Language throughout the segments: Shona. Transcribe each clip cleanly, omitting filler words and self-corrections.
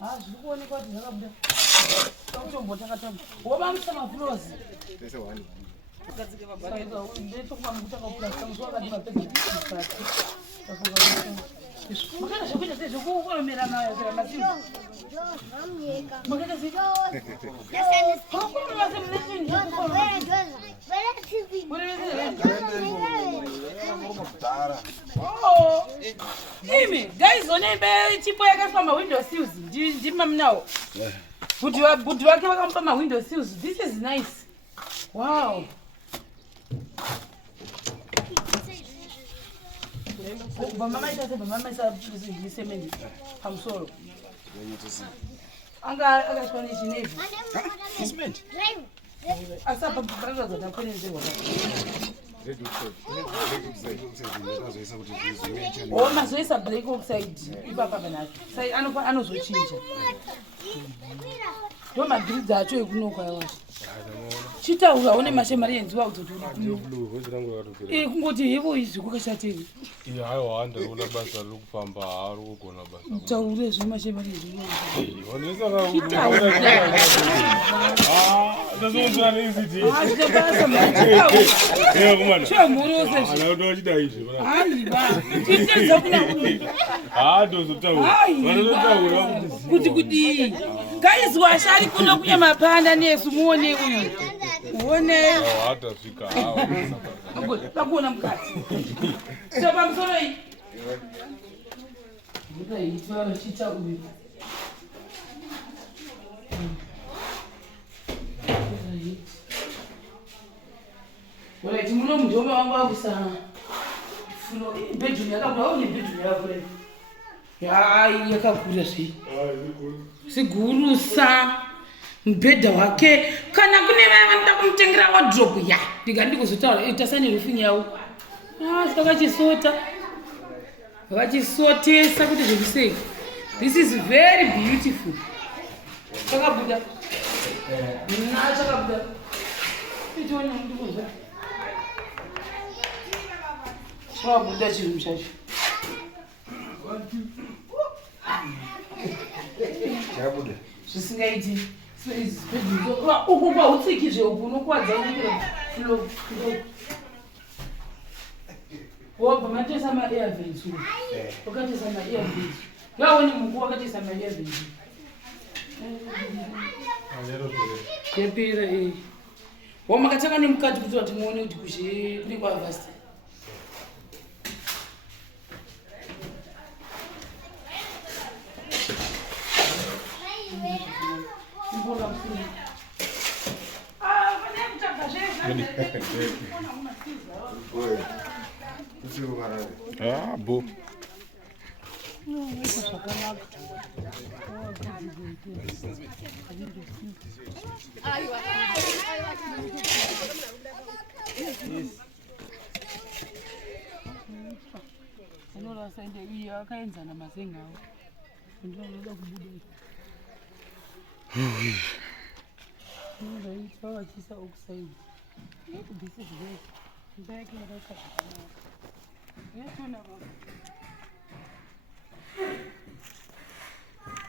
Ah, zvikuonekwa kuti zvakabuda. Tautombo takatamba. Wabamisa maflozi. Pese 1. Akadzike mabhara ega ndetokupa mukutaka kuplasta musi wakati mapedza kuti. Makana zvekuita sezvekukoromera nayo kana masimu. Makana zika. Oh, Imi, guys, on yaChipo yakaiswa window sills. Ndima mnawo. Budi wake vakampa window sills. This is nice. Wow. Mama isa dzecement pamusoro. Anga akashwani chinevi. Dzecement. Asa paparira dzatakonezerwa. Oh, mazoisa black oxide ipapa panapa. Sai anozochinja. Ndo mabhiridzi acho ekunokwa yawacho. Chitaura one mashemari yenziwa kuzotori. Kungoti yevo izvi kwakashatei. Haiwa ndaona basa rokufamba haro kugona basa. Taure zvemashemari yenziwa. Wanesa ndazonzwa neziti. Ndabasa manje. Kumana. Chamurose. Anoda chida izvi. Aiba. Titsenza kuna kuti. Ndozotaura. Vanotaura kuti. Guys washari kuno kunya mapanda nesu muone uyu. Muone. Hata fika hawa. Takuona mukati. Sio pamusoro iyi. Ndika itwa chita uyu. Wala timuno mjomba wangu akusa. Funo bedroom yakakura au ni bedroom yakakura. Yakakura sei. Sigurusa mbedha wake kana kune vaya vanoda kumutengera wardrobe ya ndikuzotaura tasani rufingi yawo vakachisotesa kuti zvekusei. This is very beautiful. Chakabuda chakabuda itiona ndikuza chakabuda chinhu chacho. Chabuda. Zvisingaiti uku kwahutsiki zveuku unokwadza wabva matesa maairvens wakatesa maairvens yaoni muku wakatesa maairvens yapera wamakatanga nemukati kuti vati muone kuti kuzhe kune kwavhasta. bo. Unorasende iyi akaenzana mazenga awo. Ndinoda kubuda. Ndaitwa vachisa oxide. This is great. Back in the car. Yes, no.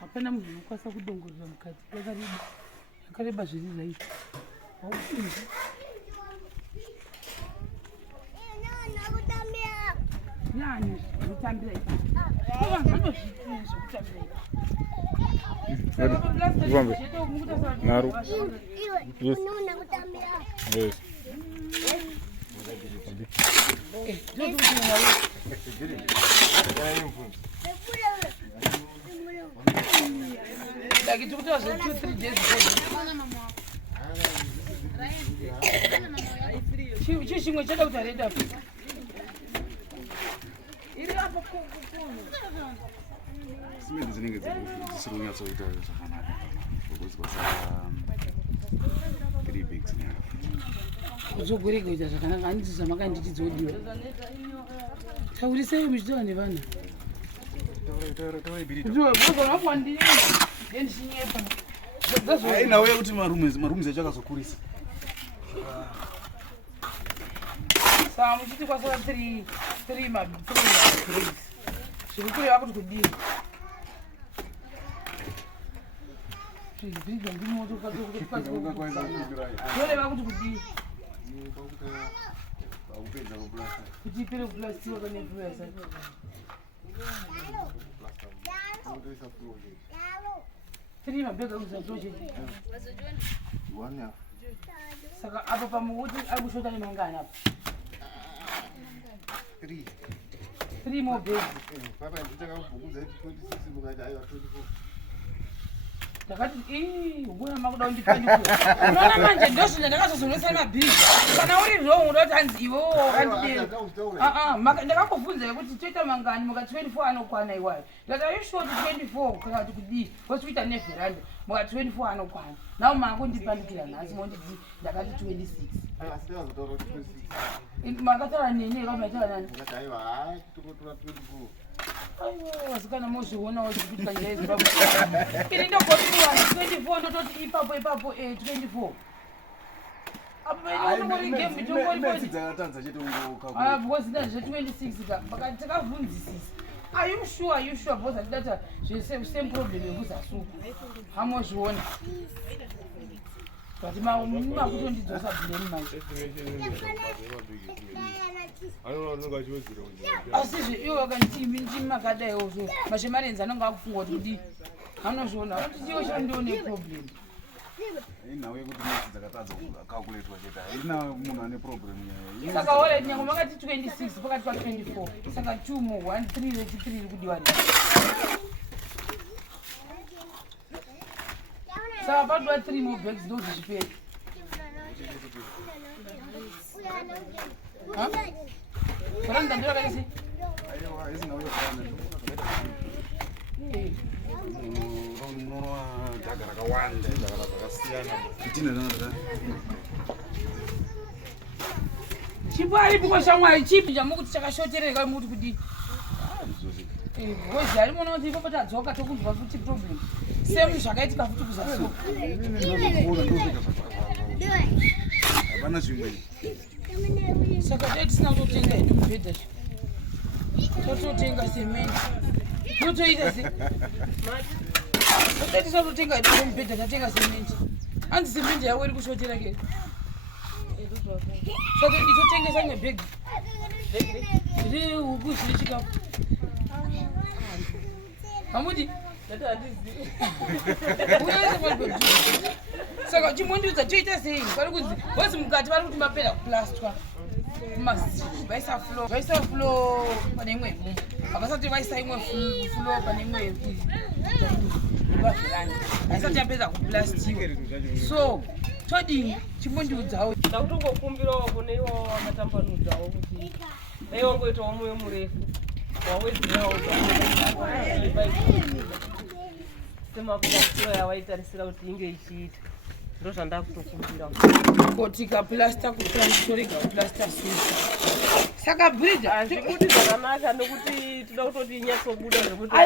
Hapana munhu unokwasa kudongorera mukati. Yakareba zviri zaidi. Haupinzi. Yani, kutambira ipa. Naru. Yes. Yes. Like it took us 2-3 days. She went out and up. Dzecement dzinenge dzisiri kunyatsoita zvakanaka because kwasa 3 bags now. Uzogore kuita zvakanaka handiti zvamakanditi dzodiwa. Taurisei muchitaura nevanhu. Nawe kuti marooms achakazokurisa. Saka muchiti kwasara 3 grades. Zviri kureva kuti kudini. Bridge ndimoto kazi dole vakuti kudii kuti ipere kuplastiwa pane influenza tiri mabhega kuzatoche saka apa pamukuti ari kushota nemangana apa 3 more bags ndakati ubona makuda undipandikira unoona manje ndozvino ndakazozonesa mabhiri kana uri wrong unoti hanzi iwewo wakandidera ndakambobvunza kuti toita mangani muka 24 anokwana iwayo ndati ayushoti 24 kana kuti kudii kosuita nevheranda muka 24 anokwana nawo makundipandikira nhasi monditi ndakati 26 makataura nene kamataura nani wasikana mozvionawo zvikuitika nyaya yezimbabwe ini ndogotiwa 24 ndototi ipapo 24 because takabvunzisisa are you sure because handidata same problem yekuzasuka hamozviona but makutondidzosa blame manje asizve iwo wakanti ndimakadaiwo zvo mashemarenzi anonga akufunga kuti kudii anozviona kuti iwo chandione problem inawo yekuti mesi dzakatadza kukalkuletwa cheta ina munhu ane problem saka alright nyange makati 26 pakati pa 24 saka 2 more 1 3 3 kudiwa saka padwa 3 more bags ndozvichipera Randa ndio kakasi. Aiwa, hizi nawe kana. Unono dagara kawanda, dagara kakasiyana. Itina nanda. Chipo alipo kwa shamwa chipo jamukuti chakashotereka muti kudi. Bozi ali mona kuti ipo tadzoka tokunzwa futi problem. Same zvakaitika futi kuzasuka. Hapana zvimweni. Saka dai tisina kutotenga hedu mubhedha tototenga semende totoita se dai tisina kutotenga hedu mubhedha tatenga semende hanzi semende yawo iri kushotera ke saka nditotengesa nebhegi zviri huku zviri chikafu hamudi saka chimondudza toita sei vari kunzi vozi mukati vari kuti mapera kuplastwa vaisa flo pane imwe havasati vaisa imwe flo pane imwe vavherani haisati yapedza kuplastiwa so todini chimondudzawo ndakutongokumbirawo kune iwawo vakatambanudzawo kuti daiwangoitawo moyo murefu wawedzerawo semakumakura yavaitarisira kuti inge ichiita ndo zvandakutokumbira kuti kaplasta kutorega kuplasta susa saka bridge hazvikuti zvakanaka nekuti toda kutoti inyatsobuda zvekuti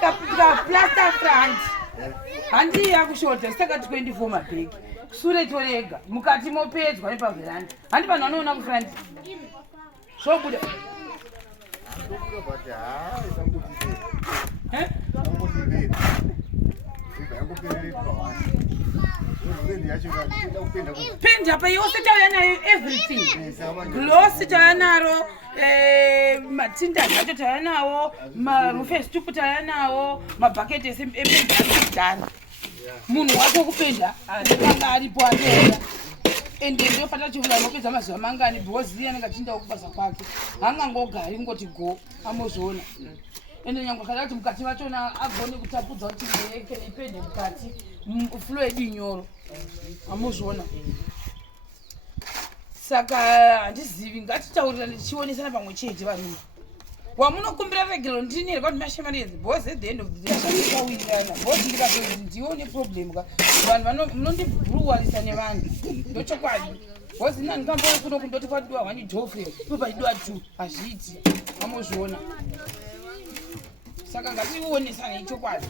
kaplasta front handi yakushota saka 24 mabhegi sure torega mukati mopedzwa nepavheranda handi vanhu vanoona kufront zvobuda pendi apa yose tauya nayo everything gloss tauya naro matinda zvacho tauya nawo marufe stupu tauya nawo mabhaketi ese ependi arikudhana munhu wako kupenda anga aripo atoya ende ndiyofata chivula nopedza mazuva mangani because iye anenge achinda kubasa kwake haangangogari ngoti go amozviona ende nyange kada kuti mukati vachona agone kutapudza kuti ipende mukati flo yedu inyoro amozviona saka handizivi ngatitaurira tichionesana pamwe chete vanhu wamunokumbira regero ndinere kwati mashemarezi because at the end of the day zvakawirana because ndikazoti ndione problem ka vanhu munondibruwarisa nevanhu ndochokwadi because ina ndikamboe kuno kundoti kwadiwa hwani jofre ipo padiwa 2 hazviiti amozviona saka ngationesane ichokwadi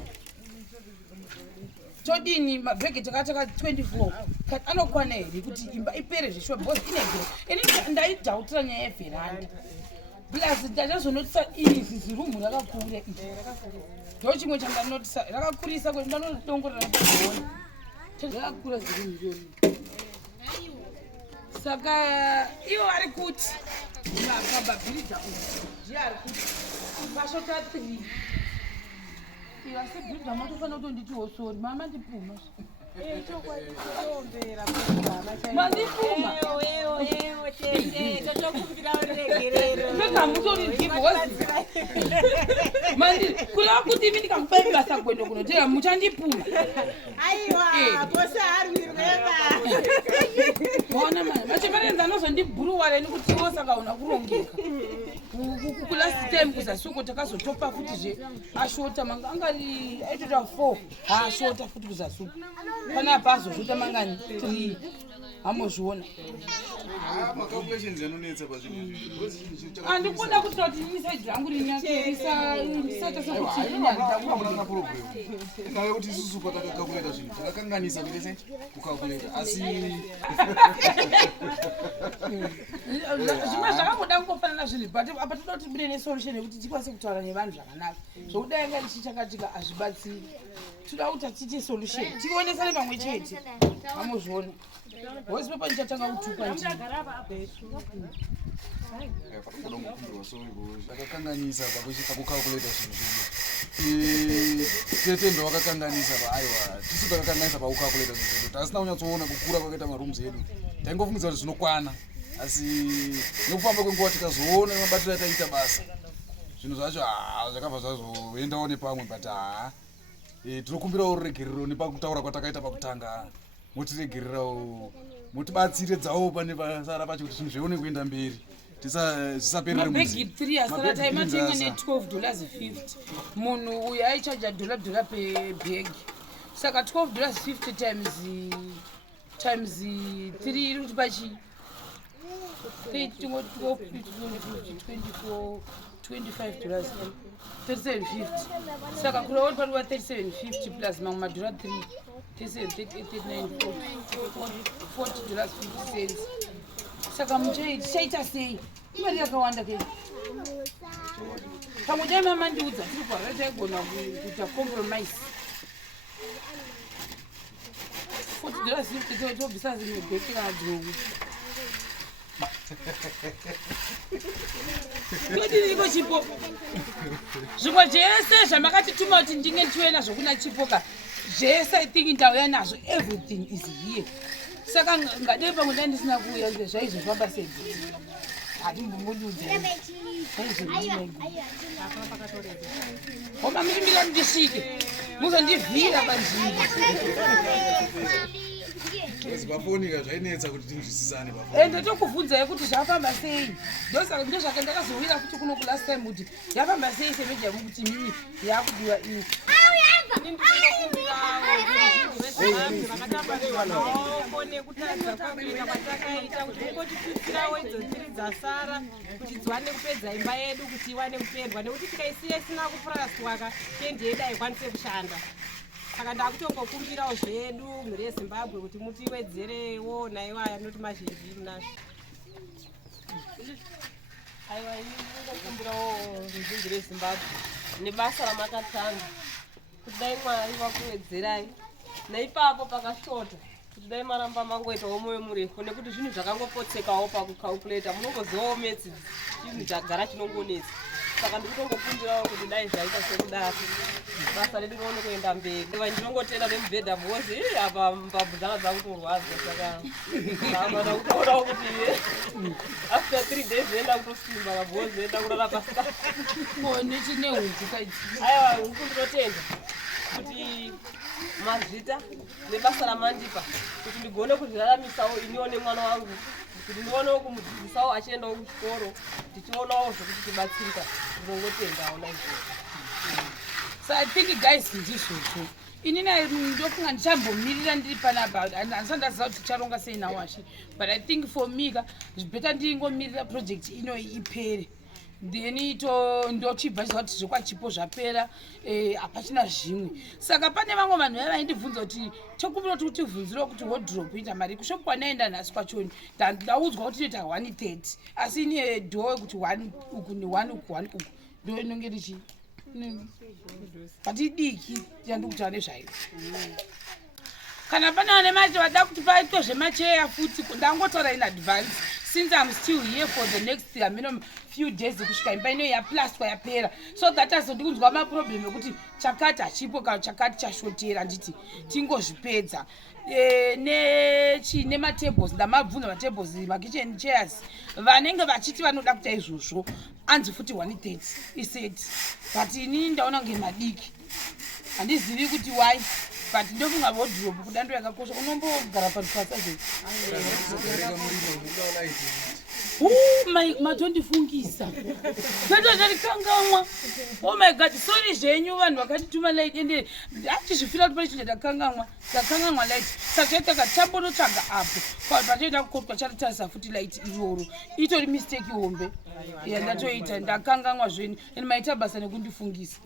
todini mabhegi takataka 24 kati anokwana here kuti imba ipere zvishwa because inegero ini ndaidhautira nyaya yevheranda plus ndachazonotisa izvi zirumu rakakura ndo chimwe chandanotisa rakakurisa kuti ndanodongorera kuona rakakura zirumu roni saka ivo ari kuti makabhabhiridza ndiye ari kuti vashota 3 vasibhiridza matofanira kutonditiwo sori mama ndipuma kureva kuti imi ndikamupai basa kwendo kunotera muchandipuma ona macho marenza anozondibhuruwa reni kutiwo saka una kurongeka kulast time kuzasuko takazotopa futizve ashota manga angari aitota 4 haashota futi kuzasuko panapa azozvota mangani 3 hamozviona andikuda kutira kuti nisaidi rangu rinyakerisaiita nawe kuti isusu patakakalkuleta zvinhu takakanganisa kuitese kukalkuleta asi zvimwe zvakangoda kungofanana zvinhu but apa toda kuti bude nesolution yekuti tikwanise kutaura nevanhu zvakanaka zvokudai nga tichichakatika hazvibatsiri toda kuti tiite solution tionesane pamwe chete hamozviona voisi pepa ndichatanga kutukwa ndakakanganisa pakukalkuleta zvinhu zvedu tetendo wakakanganisa paaiwa tisu takakanganisa pakukalkuleta zvinhu zvedu tasina kunyatsoona kukura kwakaita marooms edu taingofungidzira kuti zvinokwana asi nekufamba kwenguva tikazoona mabatiro ataita basa zvinhu zvacho zvakabva zvazoendawo nepamwe but tinokumbirawo ruregerero nepakutaura kwatakaita pakutanga motiregererawo motibatsiredzawo pane pasara pacho kuti zvinhu zvione kuenda mberi tisaperere mabhegi 3 asara taimatenga ne$12.50 munhu uyu aichaja $1 pebhegi saka $12.50 times 3 iri kuti pachi 37.50 saka kurewo pariwa 37.50 plus mamwe madhora 3 $40.50 saka muchaita sei imari yakawanda kei pamwe dai mama ndiudza tiri kwarara taigona kuita compromise $40.50 tobvisa zimwe bheki kana drogu kodiniko chipo zvimwe zvese zvamakatituma kuti ndinge ndichiuya nazvo kuna chipoka zvese I think ndauya nazvo everything is here saka ngadei pamwe dai ndisina kuuya zvaizofamba sei hatimbomududza oma mirimira ndisvike muzondivhira panzvimbo vafonika zvainetsa kuti tinzwisisane ende tokubvunzai kuti zvafamba sei ndozvaka ndakazowira futi kuno kulast time kuti yafamba sei semeja mukuti mimi yakudiwa iyi nekutadza kwakuita kwatakaita kuti ungotitutsirawo idzo 3 dzasara kuti dziwane kupedza imba yedu kuti iwane kuperwa nekuti tikaisiya isina kupuraswaka tendi yedu haikwanise kushanda saka ndakutongokumbirawo zvedu mhuri yezimbabwe kuti mutiwedzerewo naiwaya noti mazhinji munazvo aiwa ini ndingokumbirawo ruzhinji rezimbabwe nebasa ramakatanga kuti dai mwari vakuwedzerai naipapo pakashota kuti dai maramba mangoitawo moyo murefu nekuti zvinhu zvakangopotsekawo pakukalkuleta munongozivawo metsi chinhu chagara chinongonetsa saka ndikutongokumbirawo kuti dai zvaita sekudaro basa redu rione kuenda mberi ndinongotenda nemubhedha bhozi apa mbabvu dzanga dzakutorwadza saka amana kutoonawo kuti after 3 days enda kutosimba mabhozi enda kurara pasta nechine huku kaiti aiwa huku ndinotenda kuti mazvita nebasa ramandipa kuti ndigone kuzviraramisawo iniwo nemwana wangu kuti ndionewo kumudzidzisawo achiendawo kuchikoro tichionawo zvokuti tibatsirika ndinongotendawo naizvozvo so I think guys ndizvozvo inini ndofunga ndichambomirira ndiri panapa handisati ndaziva kuti ticharonga sei nawashi but I think for me ka zvibheta ndingomirira project inoyi ipere then ndochibva kuti zvekwachipo zvapera hapachina zvimwe. Saka pane vamwe vanhu vaya vaindibvunza kuti chokumbira kuti utivhunzire kuti wardrobe ita mari kushopu kwanaenda nhasi kwachoni ndaudzwa kuti inoita 130 asi ine dhoo kuti 1 uku ne1 uku 1 uku ndo inonge richi pati diki yandikutaura nezvayo. Kana pane vane macho vada kuti paitwe zvemacheya futi ndangotaura in advance since I'm still here for the next few days kusvika imba ino yaplastwa yapera, so that azondikunzwa maproblem ekuti chakati hachipo kana chakati chashotera nditi tingozvipedza. Nematables ndamabvunza matables makitchen chairs vanenge vachiti vanoda kuita izvozvo anzi futi 130 iseti, but ini ndaona kunge madiki handizivi kuti why, but ndofunga wardrobe kudando yakakosha. Unombogara padipasazve matondifungisa zvatazvarikangamwa. Oh my god, sorry zvenyu vanhu vakatituma light ende achizvifira kuti pane chinhu ndakangamwa ndakangamwa light saka chaitaka tambonotsvaga apo patoenda kukotwa chatotarisa futi light iroro itori mistake hombe yandatoita ndakangamwa zvenyu ende maita basa nekundifungisa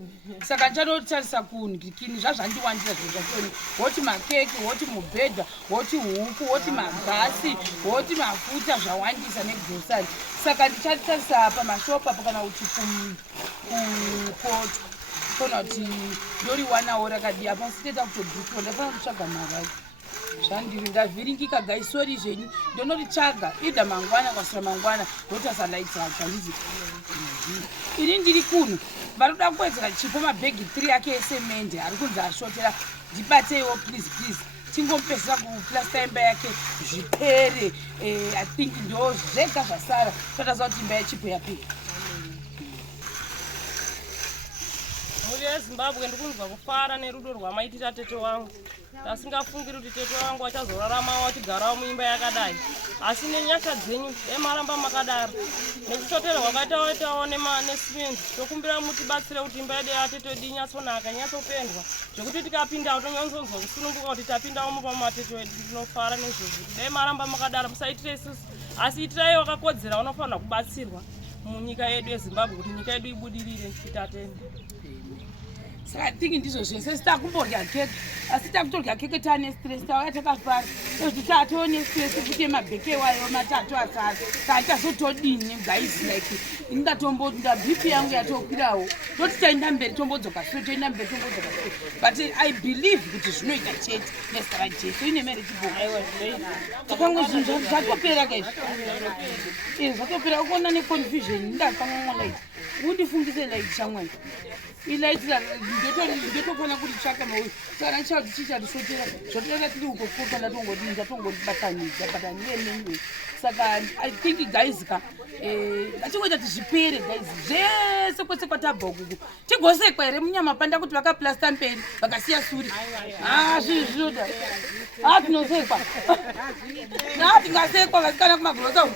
saka ndichatotarisa kuni zvazvandiwandira zvinhu zvachoni woti makeki woti mubhedha woti huku woti magasi woti mafuta zvawandisa negrosari saka ndichatotarisa pamashopu apo kana kuti kukoto kona kuti ndori 1 hour rakadi apa siteta kutodhukiwa ndafana kutsvaga mari zvandiri ndavhiringika gaisori zvenyu ndonotitsvaga idha mangwana kwasira mangwana ndotasa lights acho handizi ini ndiri kuno varoda kuwedzera chipo mabhegi 3 ake esemende ari kunzi ashotera ndibateiwo please tingomupesera kuplasta imba yake zvipere. I think ndo zvega zvasara totaziva kuti imba yachipo yapera. Muri yeZimbabwe ndikunzwa kufara nerudo rwamaitira tete wangu. Tasingafungiri kuti tete wangu achazorarama achigarawo muimba yakadai, asi nenyasha dzenyu emaramba makadaro nekushotera kwakaitawo nesimenti tokumbira mutibatsire kuti imba yedu yatete wedu inyatsonaka inyatsopendwa zvekuti tikapindawo tonyonzonzwa kusununguka kuti tapindawo mupa matete wedu tinofara nezvozvo. Dai maramba makadaro musaitire isusu asi itirai wakakodzera unofanira kubatsirwa munyika yedu yeZimbabwe kuti nyika yedu ibudirire titatende. Saka I think ndizvo zvese sitakumborya keke asi takutorya keke tane stress tauya takafara kuti tatone stress kuti mabheke wayo matatu asara taitazotodini guys like ingatomboda BP yangu yatokwirawo toti taenda mberi tombodzoka sure toenda mberi tombodzoka sure, but I believe kuti zvinoita chete nesara Jesu ine mere chibhoka takango zvinhu zvatopera kaizvi zvatopera ukuona neconfusion ndakangamwa light undifungise light shamwani ilaitira ndotofana kuti tsvaka mauyu saka chati chichatisotera zvotoita tiri ukokota ndatongobataniza but andienenwe saka I think guys ka ngatingoita tizvipere guys zvese kwese kwatabva ukuku tigosekwa here munyama panda kuti vakaplasta mberi vakasiya suri zvinhu zvinoda tinosekwa tingasekwa vasikana kumagrosa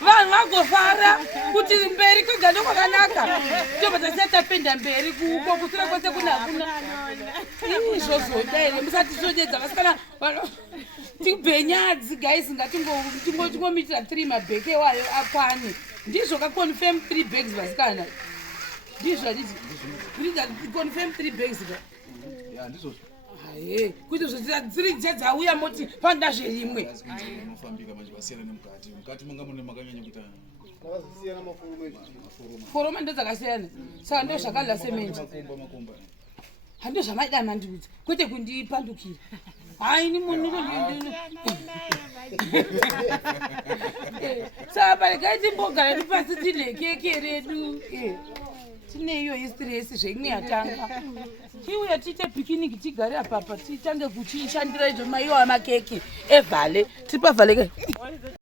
vanhu vagofara kuti mberi kwega ndokwakanaka tobva tasiya tapenda mberi kuko kusira kwese kunakuna izvozvoda here musatisodedza vasikana tibhenyadzi guys ngatingomitira 3 mabheke wayo akwane ndizvo kaconfirm 3 bags vasikana ndizvo handiti confirm 3 bags ndizvo kuti dziri dzauya moti panda zverimwe foroma ndo dzakasiyana saka ndo zvakadla semende hando zvamaida mandiudza kwete kundipandukira haini munhu saka paregai timbogara tipasi tine keke redu tine iyo histresi zveimwe yatanga tiuya tiite pikiniki tigare apapa titange kuchishandira izvo maiwa makeke evhale tiri pavhale